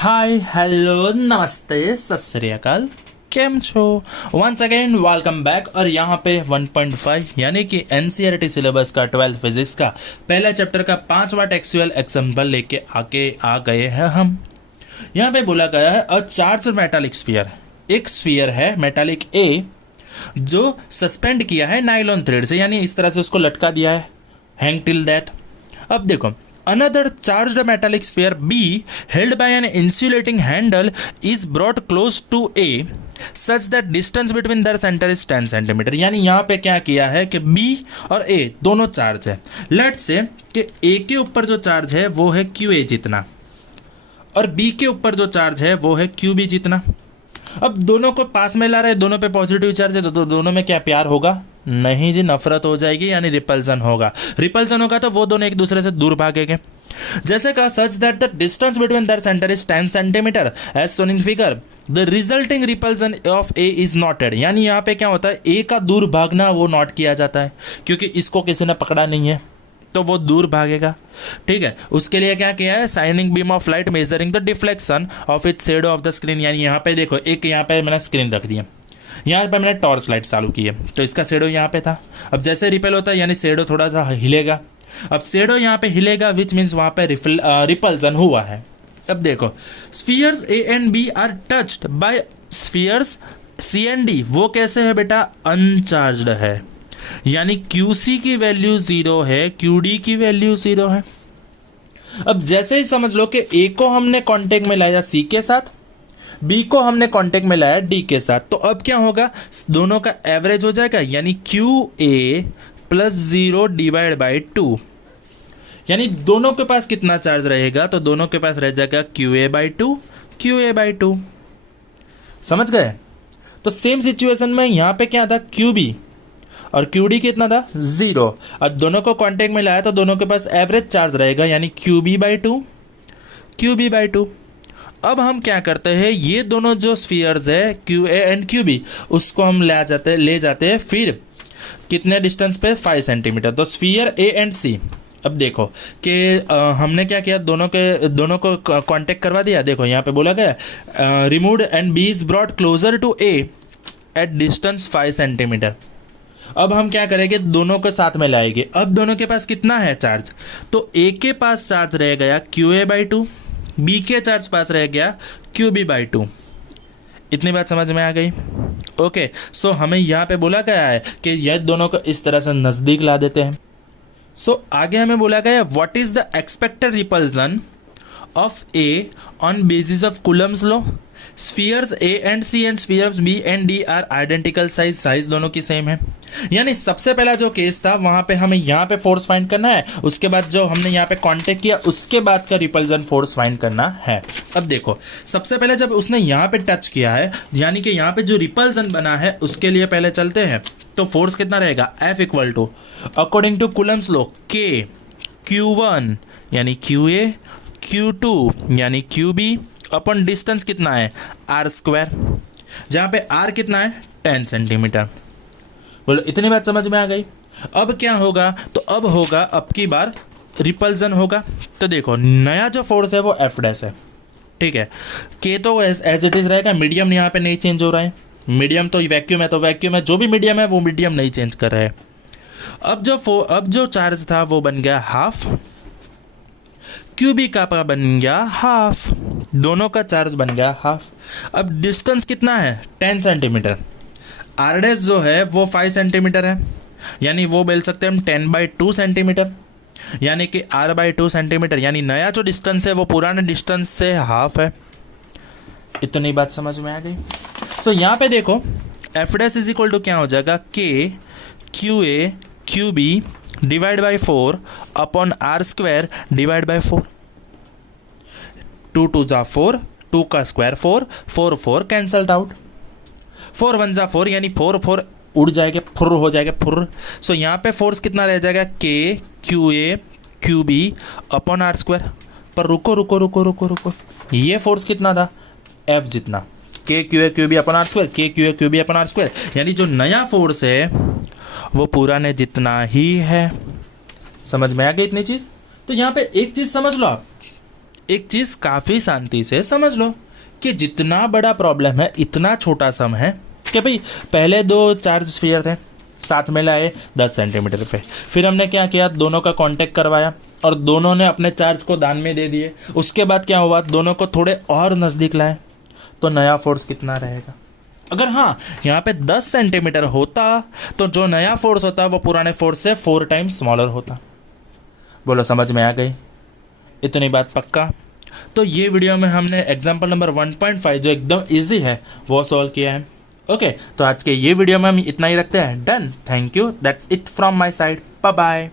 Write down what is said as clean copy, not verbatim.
Hi hello नमस्ते सत श्री अकाल, केम छो। Once again welcome back. और यहाँ पे 1.5 यानी कि एनसीईआरटी सिलेबस का 12th फिजिक्स का पहला चैप्टर का 5वां टेक्सचुअल एग्जाम्पल लेके आ गए हैं हम। यहाँ पे बोला गया है अ चार्ज मेटालिक स्फीयर, एक स्फीयर है मेटालिक ए जो सस्पेंड किया है नाइलॉन थ्रेड से, यानी इस तरह से उसको लटका दिया है, हैंग टिल दैट। अब देखो, another charged metallic sphere B held by an insulating handle is brought close to A such that distance between their center is 10 centimetre. यानी यहाँ पे क्या किया है कि B और A दोनों चार्ज है। लेट्स से कि A के ऊपर जो चार्ज है वो है QA जितना और B के ऊपर जो चार्ज है वो है QB जितना। अब दोनों को पास में ला रहे हैं, दोनों पे पॉजिटिव चार्ज है, तो दोनों में क्या प्यार होगा? नहीं जी, नफरत हो जाएगी, यानी रिपल्सन होगा। रिपल्सन होगा तो वो दोनों एक दूसरे से दूर भागेंगे। जैसे कहा such that the distance between their center is 10 centimetre as shown in figure, the resulting repulsion of A is noted. यानी यहाँ पे क्या होता है, ए का दूर भागना वो नोट किया जाता है, क्योंकि इसको किसी ने पकड़ा नहीं है तो वो दूर भागेगा। ठीक है, उसके लिए क्या किया है, signing beam of light measuring the deflection of it shadow of the screen. यानी यहाँ पे देखो, एक यहाँ पे मैंने स्क्रीन रख दिया, यहाँ पे मैंने टॉर्च लाइट चालू की है, तो इसका शेडो यहाँ पे था। अब जैसे रिपेल होता है यानी शेडो थोड़ा सा हिलेगा। अब शेडो यहाँ पे हिलेगा विच मीन्स वहाँ पे रिपल्सन हुआ है। अब देखो, spheres A and B are touched by spheres C and D. वो कैसे है बेटा? अनचार्ज्ड है, यानी QC की वैल्यू 0 है, QD की वैल्यू 0 है। अब जैसे ही समझ लो कि A को हमने कांटेक्ट में लाया C के साथ, B को हमने कांटेक्ट में लाया D के साथ, तो अब क्या होगा, दोनों का एवरेज हो जाएगा, यानी QA प्लस 0 डिवाइड बाई 2। यानी दोनों के पास कितना चार्ज रहेगा, तो दोनों के पास रह जाएगा QA बाई 2 QA बाई 2। समझ गए? तो सेम सिचुएशन में यहाँ पे क्या था, QB और QD कितना था, 0। अब दोनों को कांटेक्ट में लाया तो दोनों के पास एवरेज चार्ज रहेगा, यानी QB बाई 2 QB बाई 2। अब हम क्या करते हैं, ये दोनों जो स्फीयर्स है QA एंड QB, उसको हम ले जाते हैं फिर कितने डिस्टेंस पे, 5 सेंटीमीटर। तो स्फीयर A एंड C, अब देखो कि हमने क्या किया, दोनों को कांटेक्ट करवा दिया। देखो यहाँ पे बोला गया removed and B is brought closer to A at distance 5 centimetre. अब हम क्या करेंगे, दोनों को साथ में लाएंगे। अब दोनों के पास कितना है चार्ज, तो A के पास चार्ज रह गया QA बाई 2, B के चार्ज पास रह गया QB बाई 2। इतनी बात समझ में आ गई? ओके, सो हमें यहाँ पे बोला गया है कि यह दोनों को इस तरह से नज़दीक ला देते हैं। सो आगे हमें बोला गया है what is the expected repulsion of A on basis of Coulomb's law. Spheres A and C and spheres B and D are identical, size दोनों की सेम है। यानी सबसे पहला जो केस था वहां पे हमें यहाँ पे फोर्स फाइंड करना है, उसके बाद जो हमने यहाँ पे कांटेक्ट किया उसके बाद का रिपल्सन फोर्स फाइंड करना है। अब देखो, सबसे पहले जब उसने यहाँ पे टच किया है, यानी कि यहाँ पे जो रिपल्सन बना है उसके लिए पहले चलते हैं। तो फोर्स कितना रहेगा, F equal to according to Coulomb's law K Q1 यानी QA Q2 यानी QB अपन डिस्टेंस कितना है R², जहाँ पे R कितना है 10 सेंटीमीटर। बोलो, इतनी बात समझ में आ गई? अब क्या होगा, तो अब होगा अब की बार रिपल्सन होगा। तो देखो, नया जो फोर्स है वो F डैश है। ठीक है, K तो एज इट इज रहेगा, मीडियम यहाँ पे नहीं चेंज हो रहा है। मीडियम तो वैक्यूम है, तो वैक्यूम है, जो भी मीडियम है वो मीडियम नहीं चेंज कर रहा है। अब जो चार्ज था वो बन गया हाफ, QB का बन गया हाफ, दोनों का चार्ज बन गया हाफ। अब डिस्टेंस कितना है, 10 सेंटीमीटर। R डैश जो है वो 5 सेंटीमीटर है, यानी वो बोल सकते हैं हम 10 बाई 2 सेंटीमीटर, यानी कि R बाई 2 सेंटीमीटर। यानी नया जो डिस्टेंस है वो पुराने डिस्टेंस से हाफ है। इतनी बात समझ में आ गई? सो यहाँ पे देखो, F dash is equal to क्या हो जाएगा, K QA QB divide by 4 upon R² divide by 4। 2 2 जा 4, 2 का स्क्वायर 4, 4 4 कैंसल्ड आउट, 4 1 जा 4, यानी 4 4 उड़ जाएगा, फुर हो जाएगा फुर। सो यहाँ पे फोर्स कितना रह जाएगा, K QA QB upon R²। पर रुको, ये फोर्स कितना था, F जितना, K QA QB upon R², K QA QB upon R²। यानी जो नया फोर्स है वो पुराने जितना ही है। समझ में आ गई इतनी चीज? तो यहाँ पे एक चीज समझ लो आप, एक चीज़ काफ़ी शांति से समझ लो कि जितना बड़ा प्रॉब्लम है इतना छोटा सम है कि भाई पहले दो चार्ज स्फीयर थे, साथ में लाए 10 सेंटीमीटर पे, फिर हमने क्या किया, दोनों का कांटेक्ट करवाया और दोनों ने अपने चार्ज को दान में दे दिए। उसके बाद क्या हुआ, दोनों को थोड़े और नज़दीक लाए, तो नया फोर्स कितना रहेगा। अगर हाँ यहाँ पे 10 सेंटीमीटर होता तो जो नया फोर्स होता वो पुराने फोर्स से 4 टाइम्स स्मॉलर होता। बोलो समझ में आ गई? इतनी बात पक्का? तो ये वीडियो में हमने एग्जाम्पल नंबर 1.5 जो एकदम इजी है वो सॉल्व किया है। ओके, तो आज के ये वीडियो में हम इतना ही रखते हैं। Done, thank you, that's it from my side, bye bye.